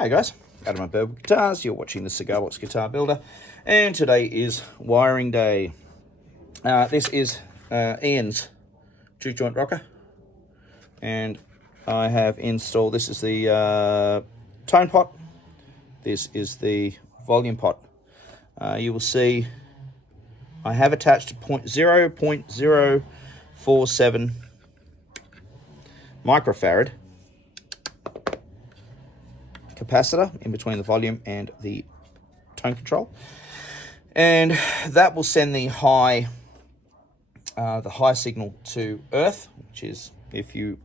Hey guys, Adam at Burble Guitars. You're watching the Cigar Box Guitar Builder, and today is wiring day. This is Ian's juke joint rocker, and I have installed, this is the tone pot, this is the volume pot. You will see I have attached 0.047 microfarad capacitor in between the volume and the tone control, and that will send the high signal to earth, which is, if you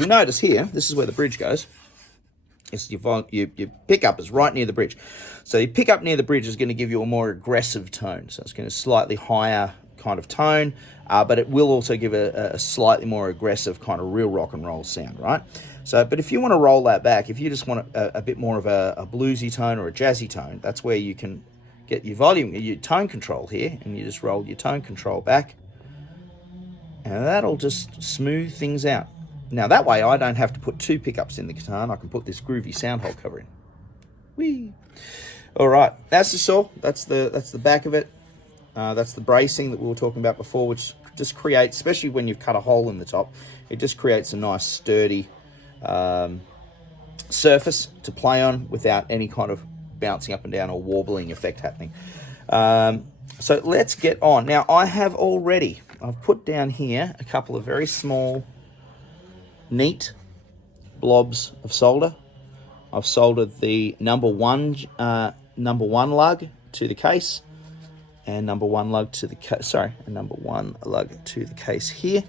notice here, this is where the bridge goes. It's your pickup is right near the bridge, so your pickup near the bridge is going to give you a more aggressive tone, so it's going to slightly higher kind of tone, but it will also give a slightly more aggressive kind of real rock and roll sound, right? So, but if you want to roll that back, if you just want a bit more of a bluesy tone or a jazzy tone, that's where you can get your volume, your tone control here, and you just roll your tone control back, and that'll just smooth things out. Now that way I don't have to put two pickups in the guitar, and I can put this groovy sound hole cover in. Whee! All right, that's the saw. That's the back of it. That's the bracing that we were talking about before, which just creates, especially when you've cut a hole in the top, it just creates a nice sturdy surface to play on without any kind of bouncing up and down or warbling effect happening. So let's get on. Now I've put down here a couple of very small, neat blobs of solder. I've soldered the number one lug to the case, and number one lug to the case here.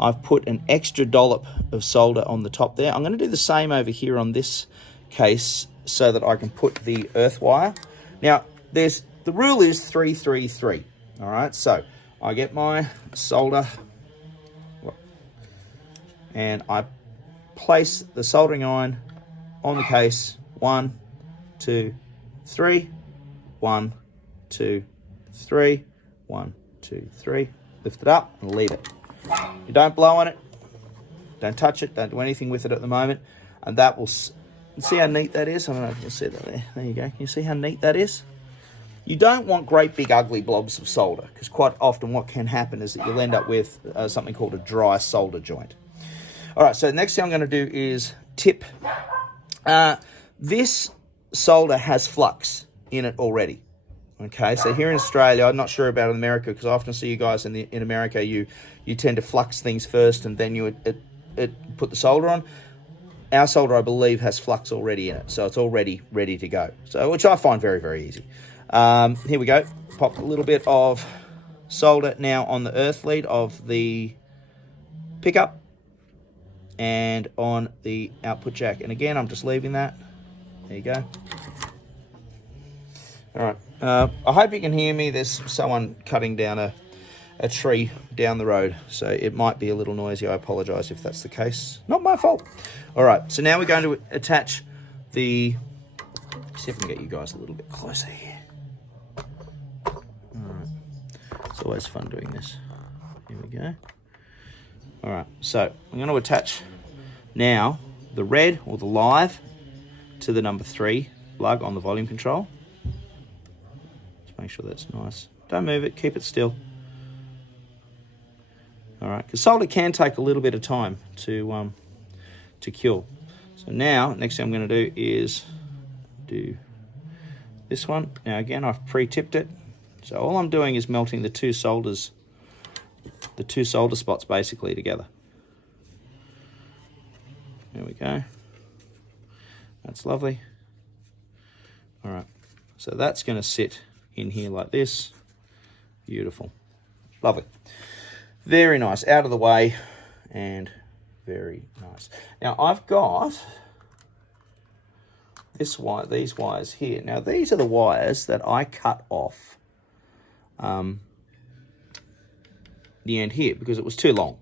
I've put an extra dollop of solder on the top there. I'm going to do the same over here on this case so that I can put the earth wire. Now, the rule is 3-3-3. All right, so I get my solder and I place the soldering iron on the case. 1, 2, 3. 1, 2, 3. 1, 2, 3. Lift it up and leave it. You don't blow on it, don't touch it, don't do anything with it at the moment, and that will, see how neat that is? I don't know if you can see that there. There you go. Can you see how neat that is? You don't want great big ugly blobs of solder, because quite often what can happen is that you'll end up with something called a dry solder joint. All right, so the next thing I'm going to do is tip. This solder has flux in it already. Okay, so here in Australia, I'm not sure about in America, because I often see you guys in America, you tend to flux things first and then you put the solder on. Our solder, I believe, has flux already in it, so it's already ready to go. So, which I find very, very easy. Here we go. Pop a little bit of solder now on the earth lead of the pickup and on the output jack. And again, I'm just leaving that. There you go. All right. I hope you can hear me. There's someone cutting down a tree down the road, so it might be a little noisy. I apologize if that's the case. Not my fault. All right, so now we're going to attach the, see if I can get you guys a little bit closer here. All right, it's always fun doing this. Here we go. All right, so I'm going to attach now the red or the live to the number 3 lug on the volume control. Just make sure that's nice. Don't move it, keep it still. All right, because solder can take a little bit of time to cure. So now, next thing I'm going to do is do this one. Now again, I've pre-tipped it. So all I'm doing is melting the two solder spots basically together. There we go. That's lovely. All right, so that's going to sit in here like this. Beautiful. Lovely. Very nice, out of the way, and very nice. Now I've got these wires here. Now these are the wires that I cut off the end here because it was too long.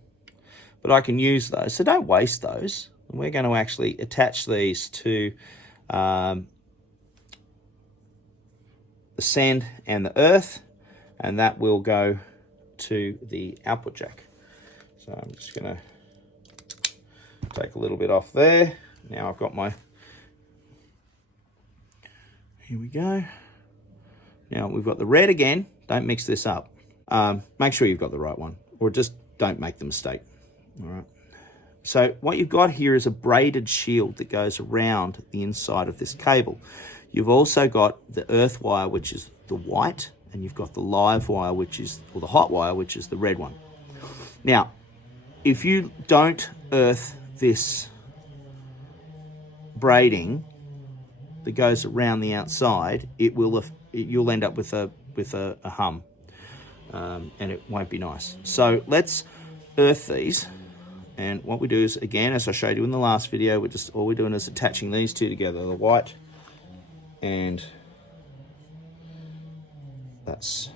But I can use those, so don't waste those. And we're going to actually attach these to the sand and the earth, and that will go to the output jack. So I'm just going to take a little bit off there. Now I've got my Here we go. Now we've got the red again. Don't mix this up. Make sure you've got the right one, or just don't make the mistake. All right. So what you've got here is a braided shield that goes around the inside of this cable. You've also got the earth wire, which is the white, and you've got the live wire, which is, or the hot wire, which is the red one. Now, if you don't earth this braiding that goes around the outside, you'll end up with a hum, and it won't be nice. So let's earth these. And what we do is, again, as I showed you in the last video, all we're doing is attaching these two together, the white and that's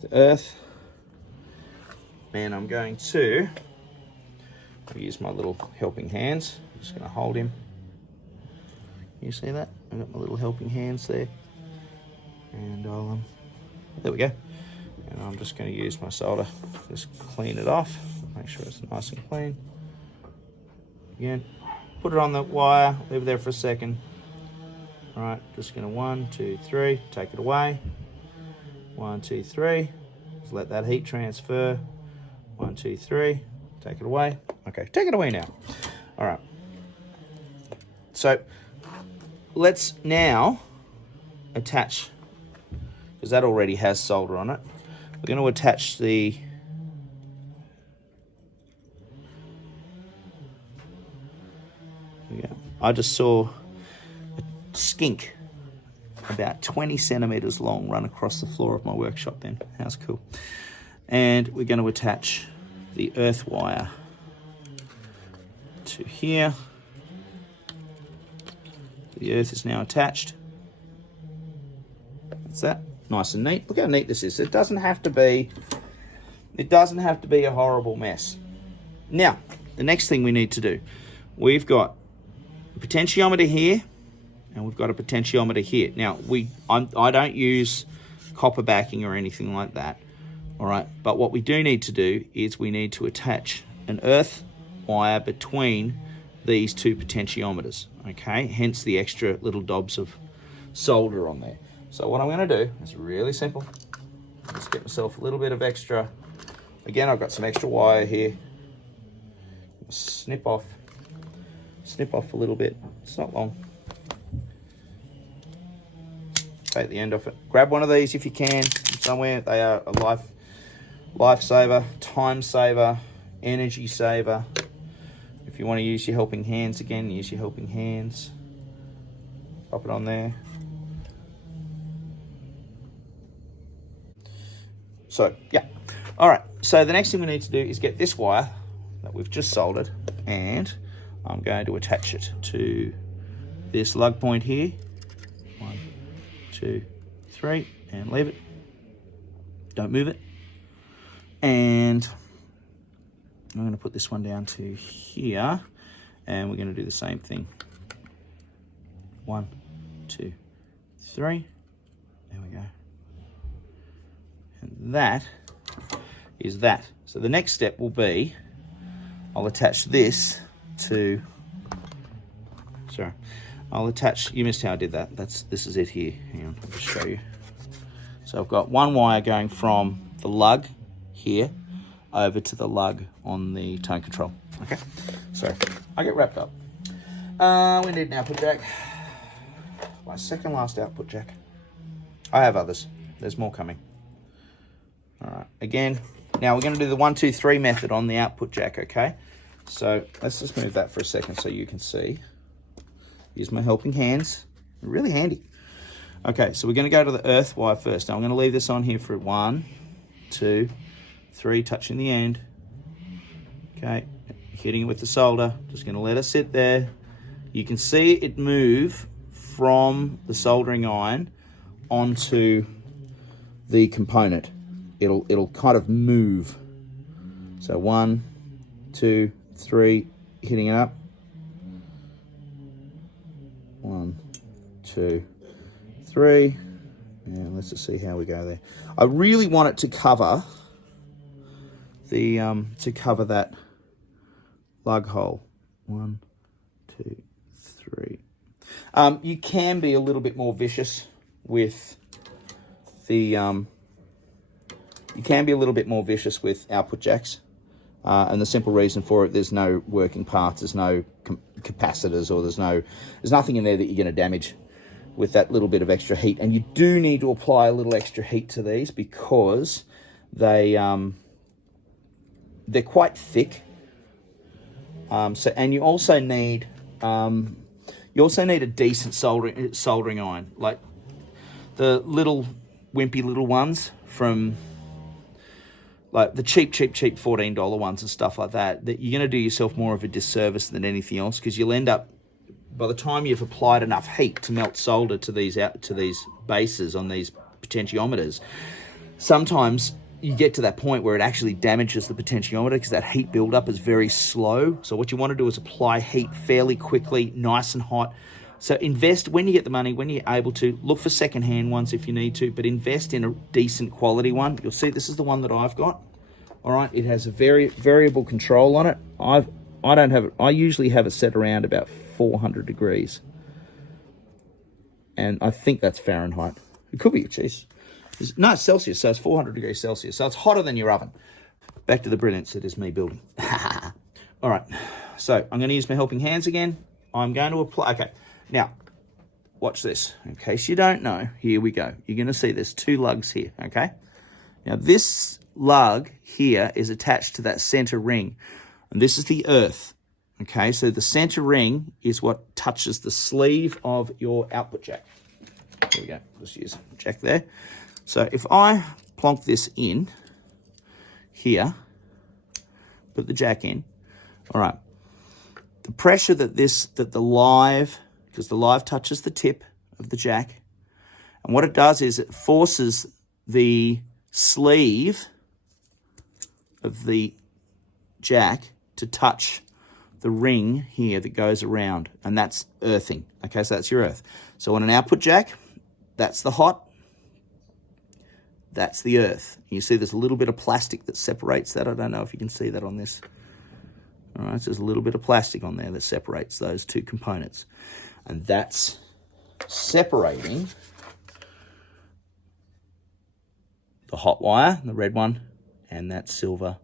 the earth. And I'm going to use my little helping hands. I'm just going to hold him. You see that? I've got my little helping hands there. And I'll, there we go. And I'm just going to use my solder, just clean it off. Make sure it's nice and clean. Again, put it on the wire, leave it there for a second. All right, just gonna 1, 2, 3, take it away. 1, 2, 3, just let that heat transfer. 1, 2, 3, take it away. Okay, take it away now. All right. So let's now attach, because that already has solder on it. We're going to attach the I just saw a skink about 20 centimeters long run across the floor of my workshop then. How's cool. And we're going to attach the earth wire to here. The earth is now attached. That's that. Nice and neat. Look how neat this is. It doesn't have to be a horrible mess. Now, the next thing we need to do, we've got a potentiometer here, and we've got a potentiometer here. Now, I don't use copper backing or anything like that, all right? But what we do need to do is we need to attach an earth wire between these two potentiometers, okay? Hence the extra little dobs of solder on there. So what I'm going to do is really simple. Just get myself a little bit of extra. Again, I've got some extra wire here. Snip off a little bit. It's not long. Take the end off it. Grab one of these if you can somewhere. They are a lifesaver, time saver, energy saver. If you want to use your helping hands again, use your helping hands. Pop it on there. So, yeah. All right. So the next thing we need to do is get this wire that we've just soldered, and I'm going to attach it to this lug point here. 1, 2, 3, and leave it. Don't move it. And I'm going to put this one down to here, and we're going to do the same thing. 1, 2, 3. There we go. And that is that. So the next step will be, I'll attach this to, I'll attach, you missed how I did that. This is it here. Hang on, I'll just show you. So I've got one wire going from the lug here over to the lug on the tone control. Okay, so I get wrapped up. We need an output jack. My second last output jack. I have others. There's more coming. All right, again, now we're going to do the 1, 2, 3 method on the output jack, okay? So let's just move that for a second so you can see. Use my helping hands. Really handy. Okay, so we're going to go to the earth wire first. Now I'm going to leave this on here for 1, 2, 3, touching the end. Okay, hitting it with the solder. Just going to let it sit there. You can see it move from the soldering iron onto the component. It'll kind of move. So 1, 2, 3, hitting it up. 1, 2, 3, and let's just see how we go there. I really want it to cover the that lug hole. 1, 2, 3. You can be a little bit more vicious with the output jacks, and the simple reason for it, there's no working parts, there's no capacitors, or there's nothing in there that you're going to damage with that little bit of extra heat. And you do need to apply a little extra heat to these because they're quite thick. And you also need a decent soldering iron, like the little wimpy little ones from like the cheap $14 ones and stuff like that. That you're going to do yourself more of a disservice than anything else, because you'll end up, by the time you've applied enough heat to melt solder to these bases on these potentiometers, sometimes you get to that point where it actually damages the potentiometer because that heat buildup is very slow. So what you want to do is apply heat fairly quickly, nice and hot. So invest, when you get the money, when you're able to, look for secondhand ones if you need to, but invest in a decent quality one. You'll see this is the one that I've got. All right, it has a very variable control on it. I don't have it. I usually have it set around about 400 degrees. And I think that's Fahrenheit. It could be, geez. No, it's Celsius, so it's 400 degrees Celsius. So it's hotter than your oven. Back to the brilliance that is me building. All right, so I'm going to use my helping hands again. I'm going to apply, okay. Now, watch this. In case you don't know, here we go. You're going to see there's two lugs here, okay? Now, this lug here is attached to that center ring, and this is the earth, okay? So the center ring is what touches the sleeve of your output jack. Here we go. Just use a jack there. So if I plonk this in here, put the jack in, all right, the pressure because the live touches the tip of the jack, and what it does is it forces the sleeve of the jack to touch the ring here that goes around, and that's earthing. Okay, so that's your earth. So on an output jack, that's the hot, that's the earth. You see there's a little bit of plastic that separates that. I don't know if you can see that on this. All right, so there's a little bit of plastic on there that separates those two components. And that's separating the hot wire, the red one, and that silver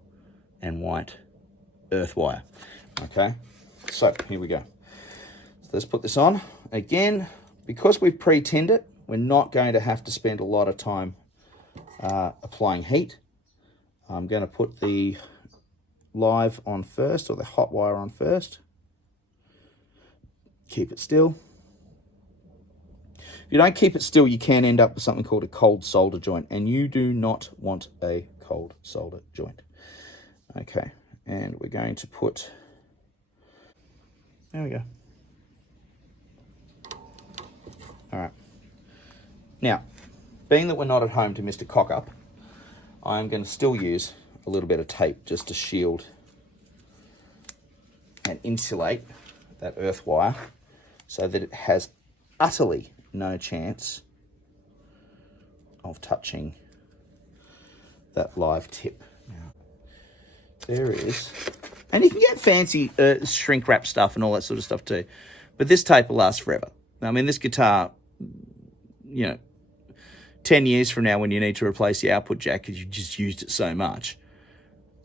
and white earth wire. Okay, so here we go. So let's put this on. Again, because we've pre-tinned it, we're not going to have to spend a lot of time applying heat. I'm going to put the live on first, or the hot wire on first. Keep it still. If you don't keep it still, you can end up with something called a cold solder joint, and you do not want a cold solder joint. Okay, and we're going to put, there we go. All right. Now, being that we're not at home to Mr. Cock-Up, I'm going to still use a little bit of tape just to shield and insulate that earth wire so that it has utterly no chance of touching that live tip. Now, there is, and you can get fancy shrink wrap stuff and all that sort of stuff too, but this tape will last forever. I mean, this guitar, you know, 10 years from now when you need to replace the output jack because you've just used it so much,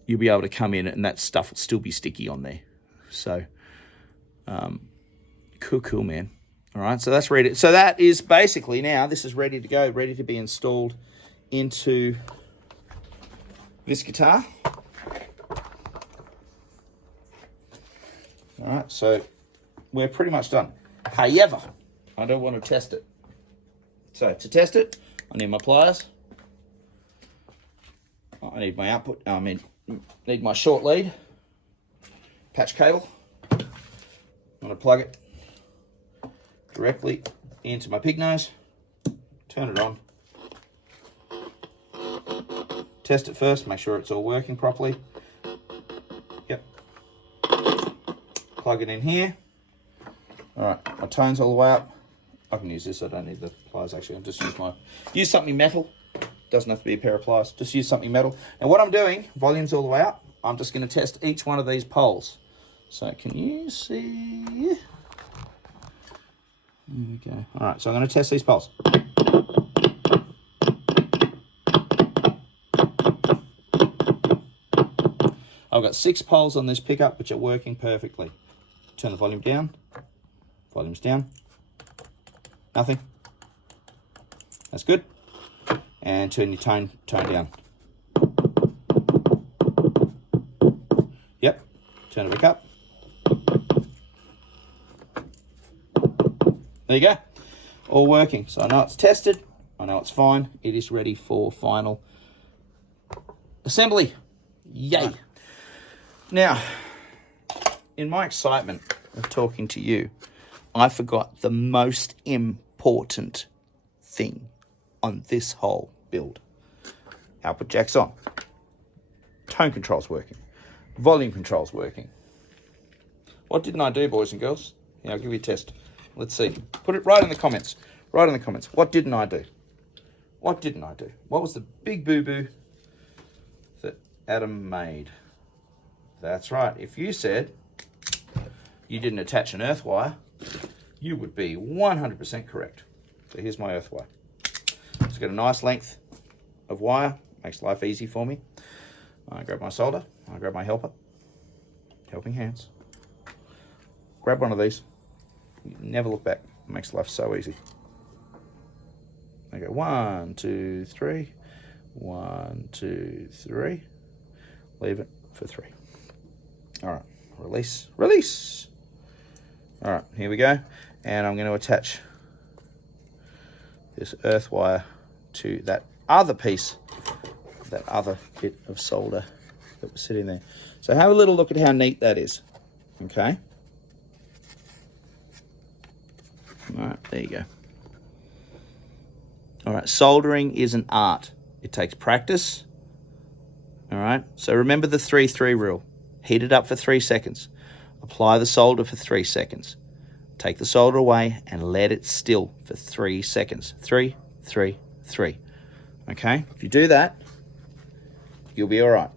you'll be able to come in and that stuff will still be sticky on there. So, cool, man. All right, so that's ready. So that is basically now, this is ready to go, ready to be installed into this guitar. All right, so we're pretty much done. However, I don't want to test it. So to test it, I need my pliers. I need my output, need my short lead, patch cable. I'm going to plug it directly into my pig nose, turn it on, test it first, make sure it's all working properly. Yep. Plug it in here. All right, my tone's all the way up. I can use this, I don't need the pliers actually. I'll just use something metal. Doesn't have to be a pair of pliers, just use something metal. And what I'm doing, volume's all the way up, I'm just going to test each one of these poles. So can you see? There we go. All right, so I'm going to test these poles. I've got 6 poles on this pickup, which are working perfectly. Turn the volume down. Volume's down. Nothing. That's good. And turn your tone down. Yep. Turn it back up. There you go. All working. So I know it's tested. I know it's fine. It is ready for final assembly. Yay. Right. Now, in my excitement of talking to you, I forgot the most important thing on this whole build. Output jack's on. Tone control's working. Volume control's working. What didn't I do, boys and girls? Yeah, I'll give you a test. Let's see. Put it right in the comments. Right in the comments. What didn't I do? What didn't I do? What was the big boo-boo that Adam made? That's right. If you said you didn't attach an earth wire, you would be 100% correct. So here's my earth wire. It's got a nice length of wire. Makes life easy for me. I grab my solder. I grab my helper. Helping hands. Grab one of these. You never look back. It makes life so easy. I go 1, 2, 3. 1, 2, 3. Leave it for 3. All right. Release. Release. All right. Here we go. And I'm going to attach this earth wire to that other piece, that other bit of solder that was sitting there. So have a little look at how neat that is. Okay. All right, there you go. All right, soldering is an art. It takes practice. All right, so remember the 3-3 rule. Heat it up for 3 seconds. Apply the solder for 3 seconds. Take the solder away and let it still for 3 seconds. 3, 3, 3. Okay, if you do that, you'll be all right.